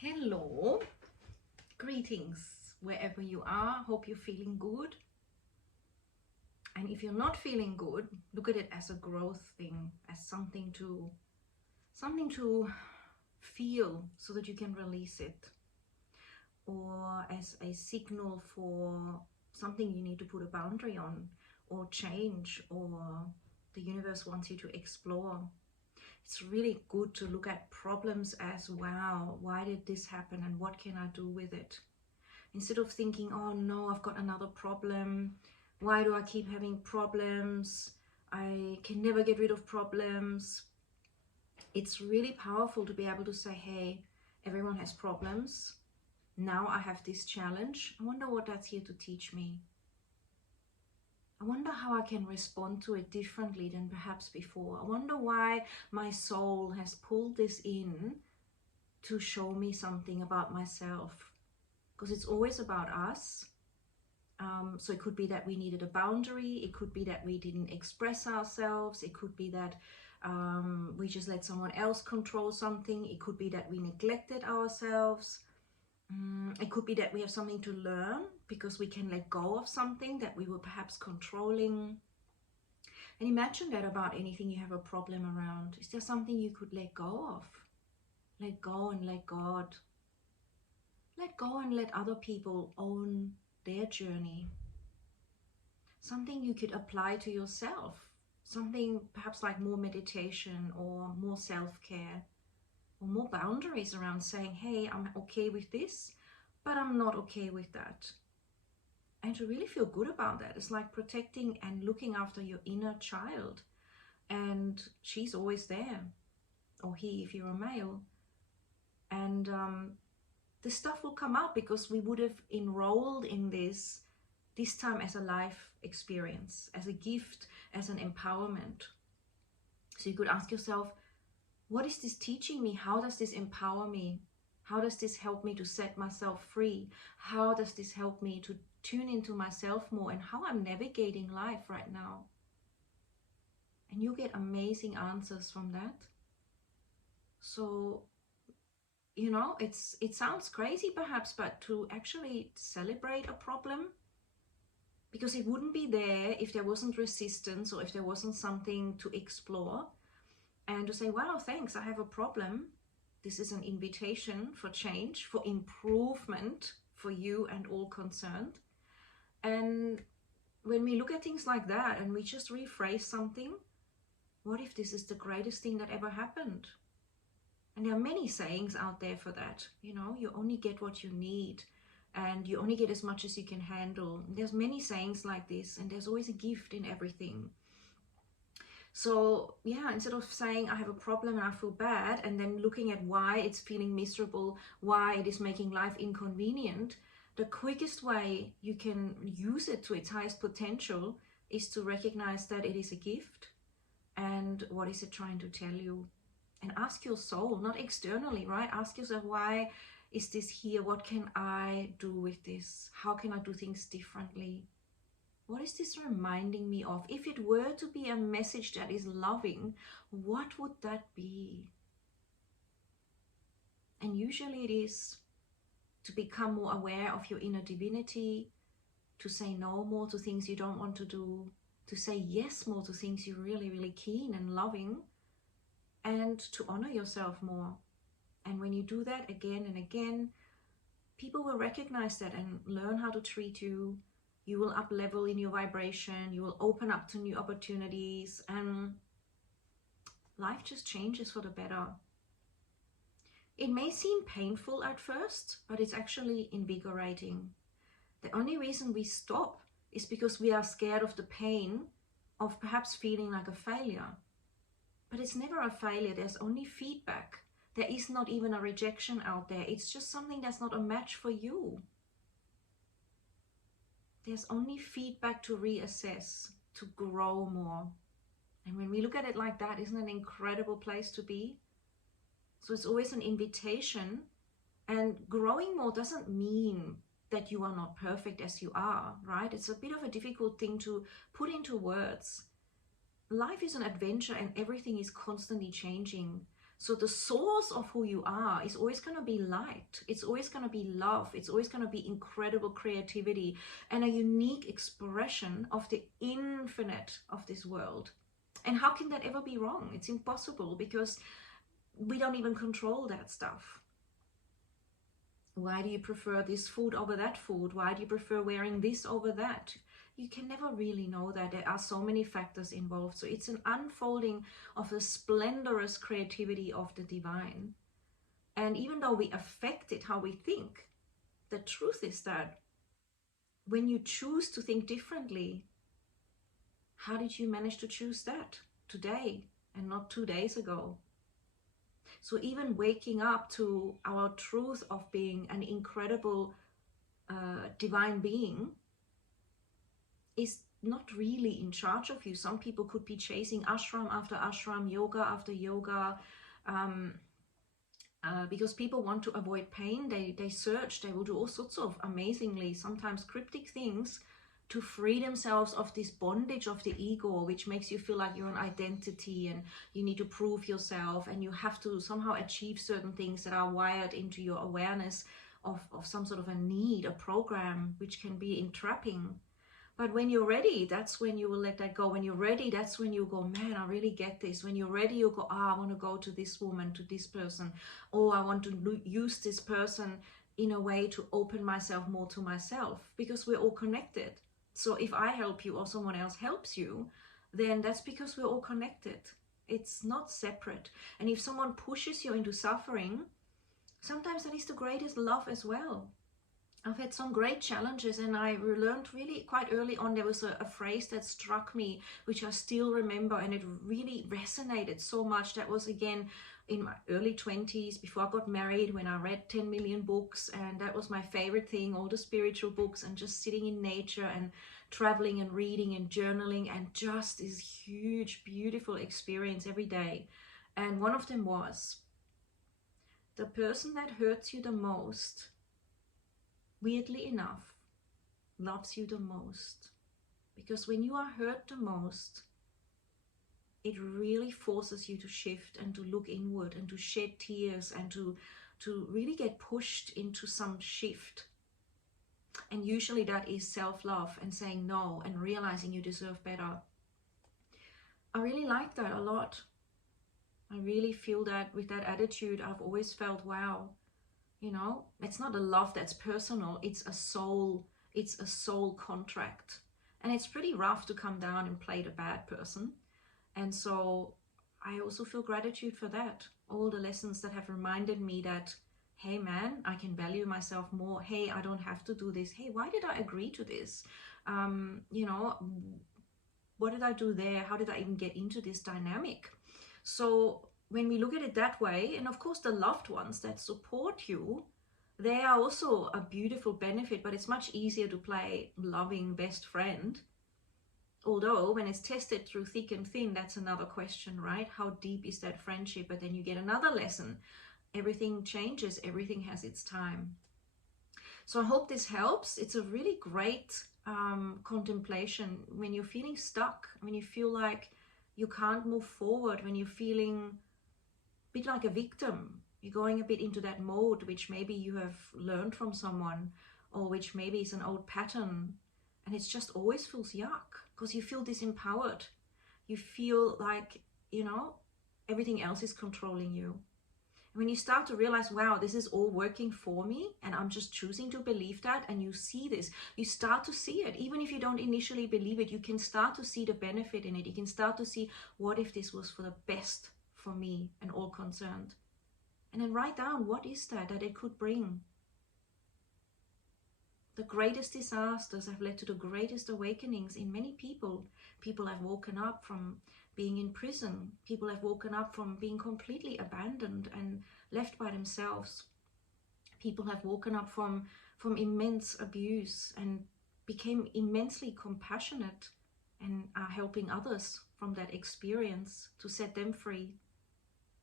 Hello, greetings wherever you are. Hope you're feeling good. And if you're not feeling good, look at it as a growth thing, as something to feel so that you can release it, or as a signal for something you need to put a boundary on or change, or the universe wants you to explore. It's really good to look at problems as, wow, why did this happen and what can I do with it? Instead of thinking, oh no, I've got another problem. Why do I keep having problems? I can never get rid of problems. It's really powerful to be able to say, hey, everyone has problems. Now I have this challenge. I wonder what that's here to teach me. I wonder how I can respond to it differently than perhaps before. I wonder why my soul has pulled this in to show me something about myself. Because it's always about us. So it could be that we needed a boundary. It could be that we didn't express ourselves. It could be that we just let someone else control something. It could be that we neglected ourselves. It could be that we have something to learn because we can let go of something that we were perhaps controlling. And imagine that about anything you have a problem around. Is there something you could let go of? Let go and let God. Let go and let other people own their journey. Something you could apply to yourself. Something perhaps like more meditation or more self-care. Or more boundaries around saying, hey, I'm okay with this, but I'm not okay with that. And to really feel good about that. It's like protecting and looking after your inner child. And she's always there. Or he, if you're a male. And this stuff will come out because we would have enrolled in this time as a life experience, as a gift, as an empowerment. So you could ask yourself, what is this teaching me? How does this empower me? How does this help me to set myself free? How does this help me to tune into myself more and how I'm navigating life right now? And you get amazing answers from that. So, you know, it sounds crazy perhaps, but to actually celebrate a problem, because it wouldn't be there if there wasn't resistance or if there wasn't something to explore. And to say, wow, thanks, I have a problem. This is an invitation for change, for improvement for you and all concerned. And when we look at things like that and we just rephrase something, what if this is the greatest thing that ever happened? And there are many sayings out there for that. You know, you only get what you need and you only get as much as you can handle. And there's many sayings like this, and there's always a gift in everything. So yeah, instead of saying I have a problem and I feel bad and then looking at why it's feeling miserable, why it is making life inconvenient, the quickest way you can use it to its highest potential is to recognize that it is a gift and what is it trying to tell you. And ask your soul, not externally, right? Ask yourself, why is this here? What can I do with this? How can I do things differently? What is this reminding me of? If it were to be a message that is loving, what would that be? And usually it is to become more aware of your inner divinity, to say no more to things you don't want to do, to say yes more to things you're really, really keen and loving, and to honor yourself more. And when you do that again and again, people will recognize that and learn how to treat you. You will up level in your vibration, you will open up to new opportunities, and life just changes for the better. It may seem painful at first, but it's actually invigorating. The only reason we stop is because we are scared of the pain of perhaps feeling like a failure. But it's never a failure, there's only feedback. There is not even a rejection out there. It's just something that's not a match for you. There's only feedback to reassess, to grow more. And when we look at it like that, isn't it an incredible place to be? So it's always an invitation. And growing more doesn't mean that you are not perfect as you are, right? It's a bit of a difficult thing to put into words. Life is an adventure and everything is constantly changing. So the source of who you are is always going to be light. It's always going to be love. It's always going to be incredible creativity and a unique expression of the infinite of this world. And how can that ever be wrong? It's impossible, because we don't even control that stuff. Why do you prefer this food over that food? Why do you prefer wearing this over that? You can never really know that. There are so many factors involved. So it's an unfolding of the splendorous creativity of the divine. And even though we affect it how we think, the truth is that when you choose to think differently, how did you manage to choose that today and not 2 days ago? So even waking up to our truth of being an incredible divine being is not really in charge of you. Some people could be chasing ashram after ashram, yoga after yoga, because people want to avoid pain. They search, they will do all sorts of amazingly, sometimes cryptic things to free themselves of this bondage of the ego, which makes you feel like you're an identity and you need to prove yourself and you have to somehow achieve certain things that are wired into your awareness of some sort of a need, a program, which can be entrapping. But when you're ready, that's when you will let that go. When you're ready, that's when you go, man, I really get this. When you're ready, you go, I want to go to this woman, to this person. Or I want to use this person in a way to open myself more to myself, because we're all connected. So if I help you or someone else helps you, then that's because we're all connected. It's not separate. And if someone pushes you into suffering, sometimes that is the greatest love as well. I've had some great challenges, and I learned really quite early on. There was a phrase that struck me, which I still remember, and it really resonated so much. That was again in my early 20s, before I got married, when I read 10 million books, and that was my favorite thing, all the spiritual books, and just sitting in nature and traveling and reading and journaling, and just this huge, beautiful experience every day. And one of them was, the person that hurts you the most, weirdly enough, loves you the most. Because when you are hurt the most, it really forces you to shift and to look inward and to shed tears and to really get pushed into some shift. And usually that is self-love and saying no and realizing you deserve better. I really like that a lot. I really feel that with that attitude, I've always felt, wow, you know, it's not a love that's personal, it's a soul contract. And it's pretty rough to come down and play the bad person. And so I also feel gratitude for that. All the lessons that have reminded me that, hey man, I can value myself more. Hey, I don't have to do this. Hey, why did I agree to this? You know, what did I do there? How did I even get into this dynamic? So when we look at it that way, and of course the loved ones that support you, they are also a beautiful benefit, but it's much easier to play loving best friend. Although when it's tested through thick and thin, that's another question, right? How deep is that friendship? But then you get another lesson. Everything changes, everything has its time. So I hope this helps. It's a really great contemplation when you're feeling stuck, when you feel like you can't move forward, when you're feeling a bit like a victim. You're going a bit into that mode, which maybe you have learned from someone, or which maybe is an old pattern, and it just always feels yuck, because you feel disempowered. You feel like, you know, everything else is controlling you. And when you start to realize, wow, this is all working for me, and I'm just choosing to believe that, and you see this, you start to see it. Even if you don't initially believe it, you can start to see the benefit in it. You can start to see, what if this was for the best for me and all concerned? And then write down, what is that it could bring? The greatest disasters have led to the greatest awakenings in many people. People have woken up from being in prison. People have woken up from being completely abandoned and left by themselves. People have woken up from immense abuse and became immensely compassionate and are helping others from that experience to set them free.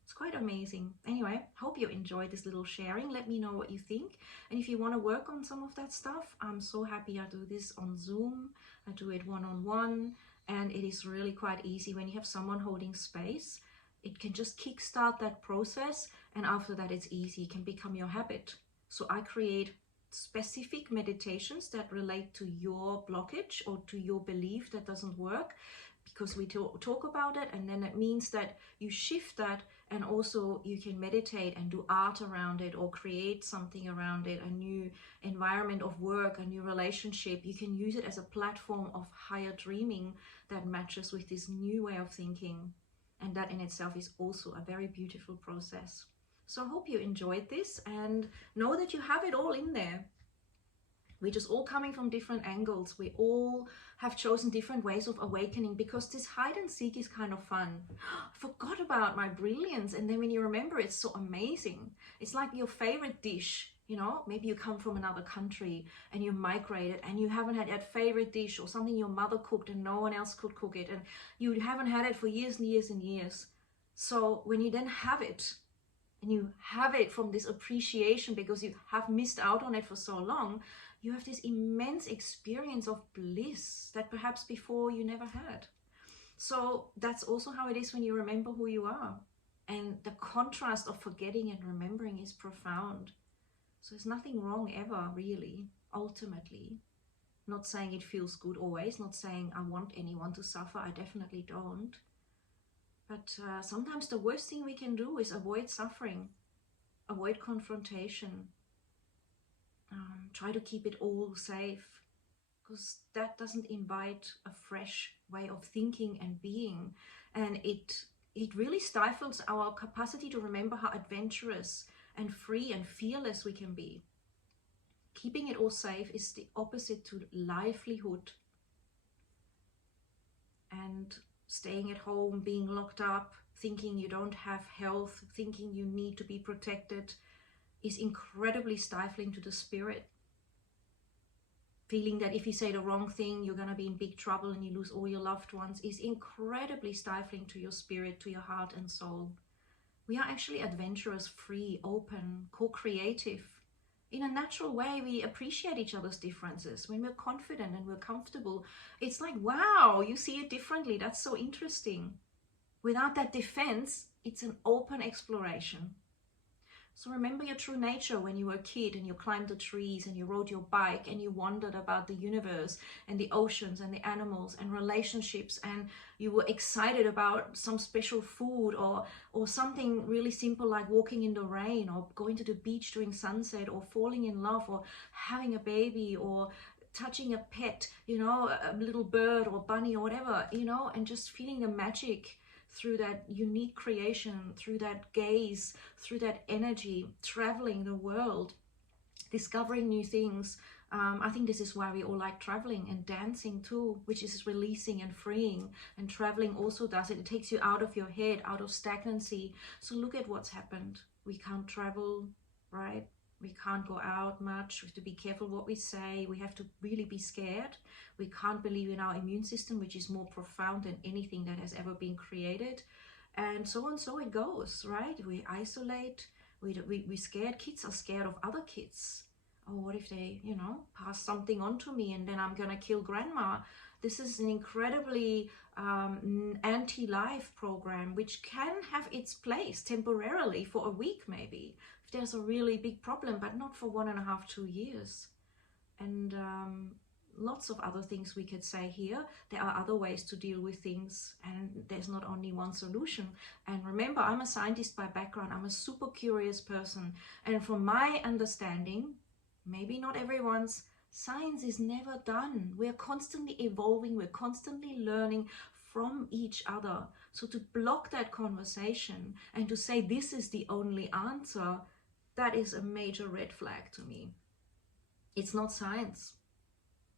It's quite amazing. Anyway, hope you enjoyed this little sharing. Let me know what you think. And if you want to work on some of that stuff, I'm so happy. I do this on Zoom. I do it one-on-one. And it is really quite easy when you have someone holding space. It can just kickstart that process, and after that it's easy. It can become your habit. So I create specific meditations that relate to your blockage or to your belief that doesn't work, because we talk about it, and then it means that you shift that, and also you can meditate and do art around it or create something around it, a new environment of work, a new relationship. You can use it as a platform of higher dreaming that matches with this new way of thinking, and that in itself is also a very beautiful process. So I hope you enjoyed this, and know that you have it all in there. We're just all coming from different angles. We all have chosen different ways of awakening, because this hide and seek is kind of fun. I forgot about my brilliance, and then when you remember, it's so amazing. It's like your favorite dish. You know, maybe you come from another country and you migrated and you haven't had that favorite dish, or something your mother cooked and no one else could cook it, and you haven't had it for years and years and years. So when you then have it, and you have it from this appreciation because you have missed out on it for so long, you have this immense experience of bliss that perhaps before you never had. So that's also how it is when you remember who you are. And the contrast of forgetting and remembering is profound. So there's nothing wrong ever, really, ultimately. Not saying it feels good always, not saying I want anyone to suffer, I definitely don't. But sometimes the worst thing we can do is avoid suffering, avoid confrontation, try to keep it all safe, because that doesn't invite a fresh way of thinking and being. And it really stifles our capacity to remember how adventurous and free and fearless we can be. Keeping it all safe is the opposite to livelihood. And staying at home, being locked up, thinking you don't have health, thinking you need to be protected, is incredibly stifling to the spirit. Feeling that if you say the wrong thing, you're going to be in big trouble and you lose all your loved ones, is incredibly stifling to your spirit, to your heart and soul. We are actually adventurous, free, open, co-creative. In a natural way, we appreciate each other's differences. When we're confident and we're comfortable, it's like, wow, you see it differently. That's so interesting. Without that defense, it's an open exploration. So remember your true nature when you were a kid and you climbed the trees and you rode your bike and you wondered about the universe and the oceans and the animals and relationships, and you were excited about some special food or something really simple like walking in the rain or going to the beach during sunset or falling in love or having a baby or touching a pet, you know, a little bird or bunny or whatever, you know, and just feeling the magic through that unique creation, through that gaze, through that energy, traveling the world, discovering new things. I think this is why we all like traveling and dancing too, which is releasing and freeing. And traveling also does it. It takes you out of your head, out of stagnancy. So look at what's happened. We can't travel, right? We can't go out much. We have to be careful what we say. We have to really be scared. We can't believe in our immune system, which is more profound than anything that has ever been created. And so on, so it goes, right? We isolate. We scared. Kids are scared of other kids. Oh, what if they, you know, pass something on to me and then I'm going to kill grandma? This is an incredibly anti-life program, which can have its place temporarily for a week maybe, if there's a really big problem, but not for 1.5, 2 years. And lots of other things we could say here. There are other ways to deal with things, and there's not only one solution. And remember, I'm a scientist by background. I'm a super curious person. And from my understanding, maybe not everyone's, science is never done. We're constantly evolving. We're constantly learning from each other. So to block that conversation and to say this is the only answer, that is a major red flag to me. It's not science.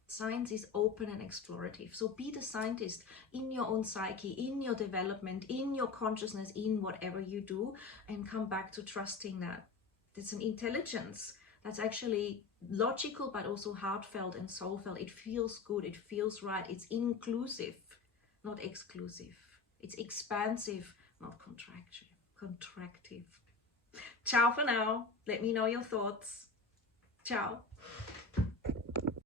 Science is open and explorative. So be the scientist in your own psyche, in your development, in your consciousness, in whatever you do, and come back to trusting that. It's an intelligence that's actually logical, but also heartfelt and soulfelt. It feels good. It feels right. It's inclusive, not exclusive. It's expansive, not contractive. Ciao for now. Let me know your thoughts. Ciao.